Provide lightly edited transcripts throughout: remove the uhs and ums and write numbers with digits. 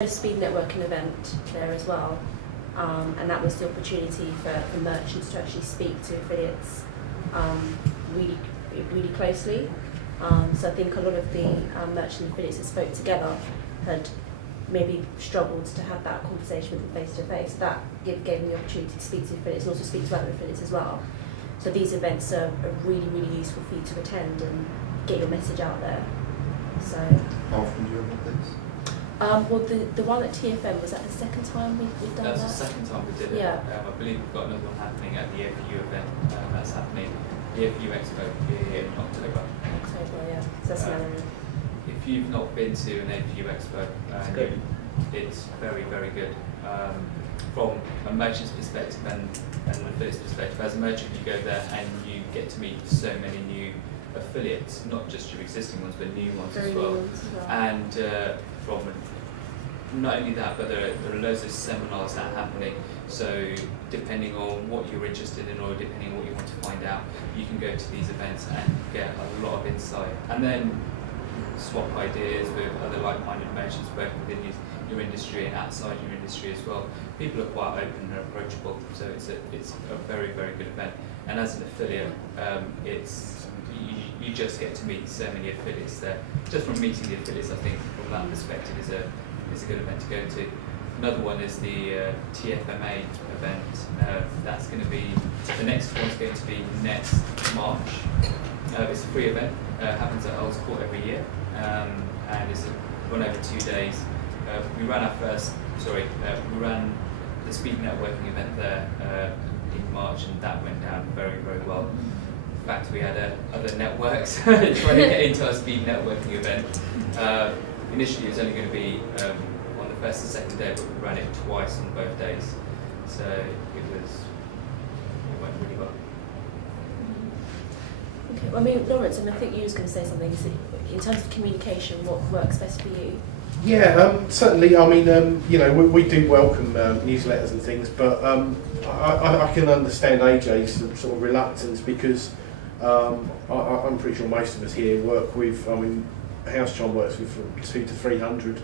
A speed networking event there as well, and that was the opportunity for merchants to actually speak to affiliates really closely. So I think a lot of the merchant affiliates that spoke together had maybe struggled to have that conversation with them face to face. That gave them the opportunity to speak to affiliates and also speak to other affiliates as well. So these events are really useful for you to attend and get your message out there. So how often do you have this? Well, the one at TFM, was that the second time we've done that? That's the second time we did it. Yeah. I believe we've got another one happening at the AFU event. That's happening, the AFU Expo in October. October, yeah. So that's another. If you've not been to an AFU Expo, it's very good. From a merchant's perspective and an affiliate's perspective, as a merchant you go there and you get to meet so many new affiliates, not just your existing ones but new ones as well. And from not only that, but there are loads of seminars that are happening, so depending on what you're interested in or depending on what you want to find out, you can go to these events and get a lot of insight, and then swap ideas with other like-minded merchants both within your industry and outside your industry as well. People are quite open and approachable, so it's a very good event. And as an affiliate, you just get to meet so many affiliates there. Just from meeting the affiliates, I think from that perspective is a good event to go to. Another one is the TFMA event. That's going to be, the next one's going to be next March. It's a free event. Happens at Earls Court every year, and it's run over 2 days. We ran the speed networking event there in March, and that went down very well. In fact, we had other networks trying to get into our speed networking event. Initially, it was only going to be on the first and second day, but we ran it twice on both days, so it went really well. Okay, well, I mean, Lawrence, and I think you was going to say something. So in terms of communication, what works best for you? Yeah, certainly. I mean, we do welcome newsletters and things, but I can understand AJ's sort of reluctance because I'm pretty sure most of us here work with. I mean, HouseCharm works with 200 to 300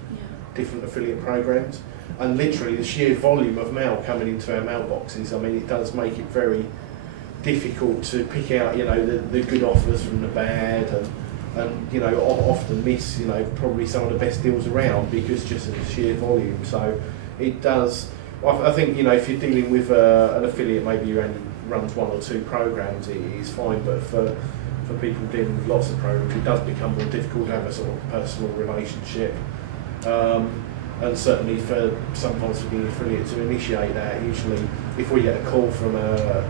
different affiliate programs, and literally the sheer volume of mail coming into our mailboxes. I mean, it does make it very difficult to pick out, the good offers from the bad, and often miss, probably some of the best deals around because just of the sheer volume. So it does. I think if you're dealing with an affiliate, maybe you only runs 1 or 2 programs, it is fine. But for people dealing with lots of programs, it does become more difficult to have a sort of personal relationship. And certainly sometimes for the affiliate to initiate that, usually if we get a call from a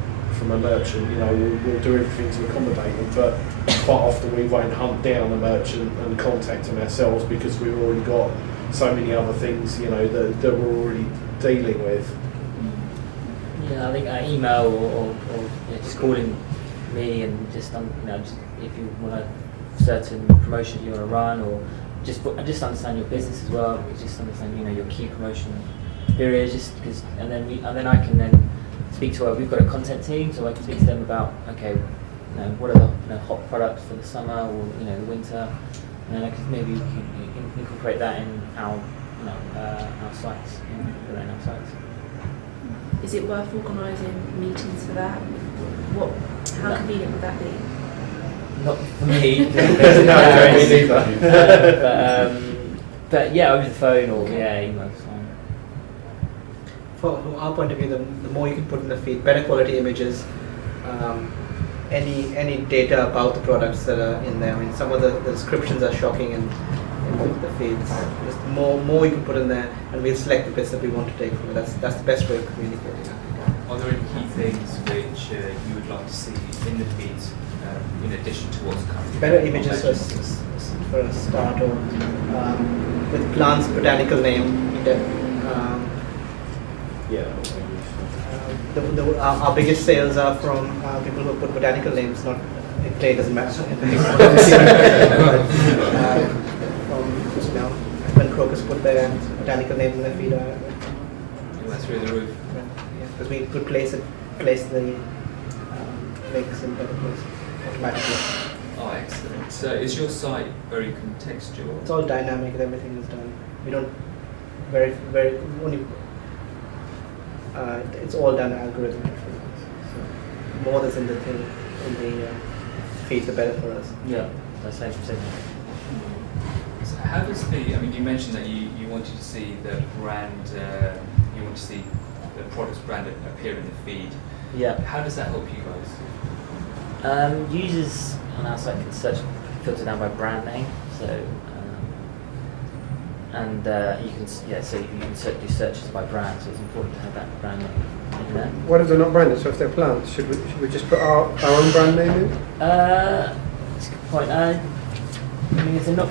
merchant, we'll do everything to accommodate them, but quite often we won't hunt down a merchant and contact them ourselves because we've already got so many other things, that we're already dealing with. Yeah, I think email or just calling me and just if you want a certain promotion you want to run, or just understand your business as well, just understand your key promotion period, just because, and then I can then speak to we've got a content team, so I can speak to them about what are the hot products for the summer or the winter, and then I can maybe incorporate that in our sites, around our sites. Is it worth organising meetings for that? How convenient would that be? Not for me. No, me neither. But yeah, over the phone or email is fine. From our point of view, the more you can put in the feed, better quality images, any data about the products that are in there. I mean, some of the descriptions are shocking in the feeds. Just more you can put in there, and we'll select the bits that we want to take from it. That's the best way of communicating. Are there any key things which you would like to see in the feeds in addition to what's currently? Better images for a start, or with plants' botanical name. Our biggest sales are from people who put botanical names, not clay doesn't matter. When crocus put their botanical names in their feed, Went through the roof. because we could place the links in better place automatically. Oh, excellent. So is your site very contextual? It's all dynamic, and everything is done. We don't very only. It's all done algorithmically. So more that's in the thing in the feed, the better for us. Yeah, that's same. So how does I mean, you mentioned that you wanted to see the brand, you want to see the product's brand appear in the feed. Yeah. How does that help you guys? Users on our site can search, filter down by brand name. So, you can so you can do searches by brand. So it's important to have that brand name in there. What if they're not branded? So if they're plants, should we just put our own brand name in? That's a good point. I mean, if they're not,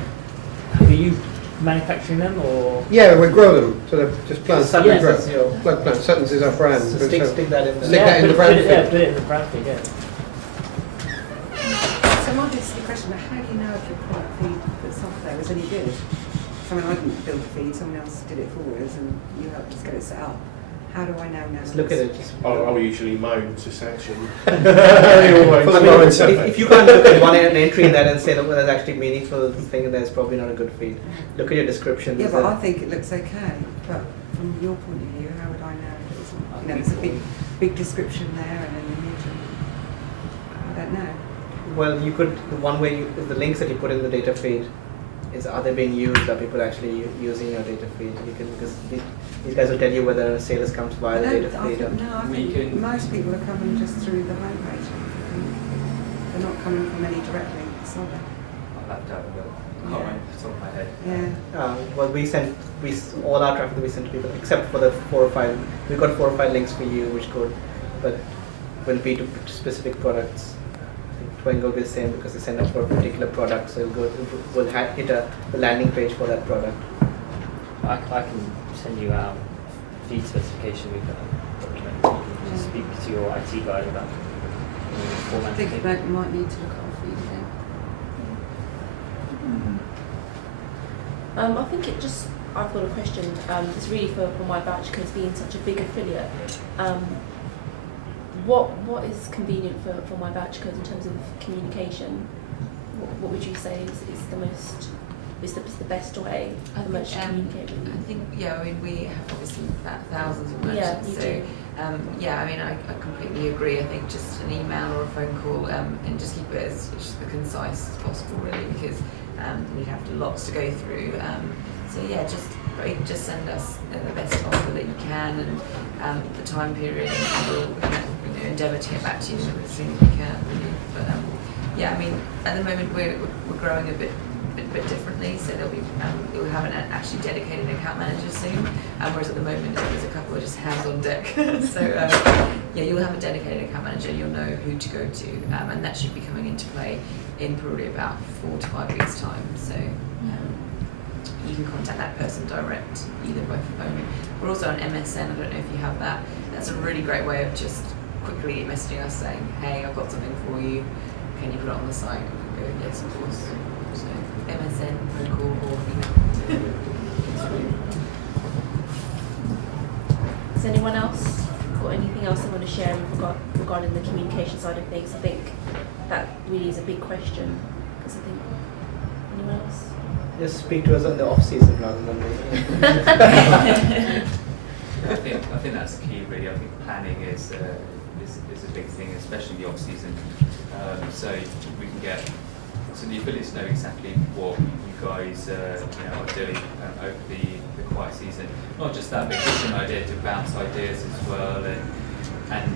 are you manufacturing them or? Yeah, we grow them. So they're just plants. So that we Suttons grow. is your- Blood plants. Suttons is our brand. So but stick that in there. Stick that in the brand feed. Yeah, put it in the brand feed. Yeah. So my just the question, how do you know if your product feed that's up there is any good? I mean, I didn't build the feed, someone else did it for us and you helped us get it set up. How do I know now? Just look at it. I'll usually moan to section. Full of lawrence. If you can't look at an entry in that and say that well, that's actually meaningful thing, then it's probably not a good feed. Look at your description. Yeah, but I think it looks okay. But from your point of view, how would I know if it isn't? You know, there's a big description there and an image. And I don't know. Well, you could, one way, the links that you put in the data feed is, are they being used? Are people actually using your data feed? You can, because these guys will tell you whether a sales comes via the data feed. I think most people are coming just through the homepage. They're not coming from any direct links, are they? I'll have to have a look. I can't remember off the top of my head. Yeah. Well, all our traffic that we send to people, except for the 4 or 5, we've got 4 or 5 links for you, which go, but will be to specific products. Twingo will be the same because they send up for a particular product, so we'll hit the landing page for that product. I can send you our feed specification. We've got a document. You can just speak to your IT guy about I formatting. think you might need to look at our feed again. I think I've got a question. It's really for my voucher because being such a big affiliate. What is convenient for my voucher codes in terms of communication? What would you say is the best way for merchants to communicate with you? I think, I mean, we have obviously thousands of Yeah, merchants, you so do. I mean, I completely agree. I think just an email or a phone call and just keep it as concise as possible, really, because we'd have lots to go through. Just send us the best offer that you can and the time period, and we'll endeavour to get back to you as soon as we can, really. But I mean, at the moment we're growing a bit differently, so we'll have an actually dedicated account manager soon, whereas at the moment there's a couple of just hands on deck. So you'll have a dedicated account manager, you'll know who to go to, and that should be coming into play in probably about 4 to 5 weeks' time. So you can contact that person direct, either by phone. We're also on MSN, I don't know if you have that. That's a really great way of just quickly messaging us saying, hey, I've got something for you, can you put it on the site? And we go, yes, of course. So MSN, phone call, or email. Has anyone else got anything else they want to share regarding the communication side of things? I think that really is a big question. Because I think anyone else? Just speak to us in the off season rather than I think that's the key, really. I think planning is a big thing, especially the off season. So we can get the affiliates know exactly what you guys are doing over the quiet season. Not just that, but just an idea to bounce ideas as well. And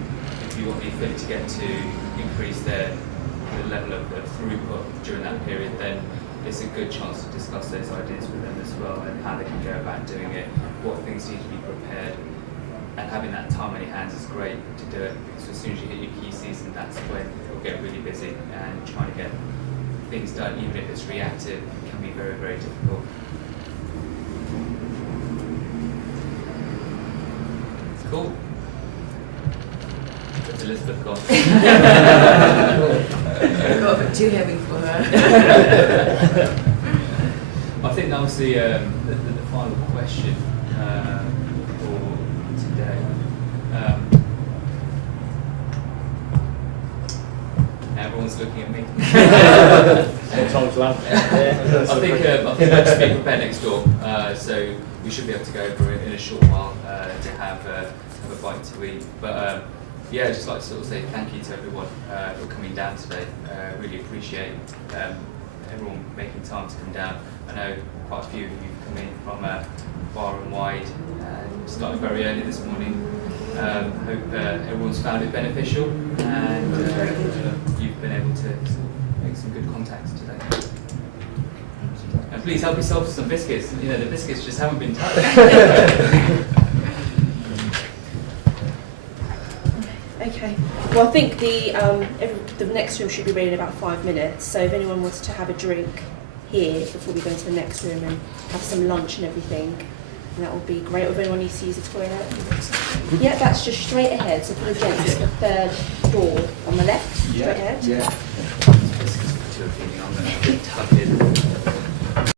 if you want the affiliate to get to increase the level of throughput during that period, then it's a good chance to discuss those ideas with them as well, and how they can go about doing it, what things need to be prepared, and having that time on your hands is great to do it, because as soon as you hit your key season, that's when it'll get really busy, and trying to get things done, even if it's reactive, can be very, very difficult. Cool. Where's Elizabeth gone? It got a bit too heavy for her. I think that was the final question for today. Everyone's looking at me. Time's lunch. I think just be prepared next door. So we should be able to go over it in a short while to have a bite to eat. But yeah, I'd just like to sort of say thank you to everyone for coming down today. Really appreciate everyone making time to come down. I know quite a few of you have come in from far and wide, starting very early this morning. Hope everyone's found it beneficial and you've been able to make some good contacts today. And please help yourself with some biscuits. You know, the biscuits just haven't been touched. Okay. Well, I think the next room should be ready in about 5 minutes. So if anyone wants to have a drink here before we go into the next room and have some lunch and everything, that would be great. Or if anyone needs to use the toilet. Yeah, that's just straight ahead. So for the gents, it's the third door on the left. Straight ahead. Yeah. Biscuits for 2 or 3 on there. Tuck in.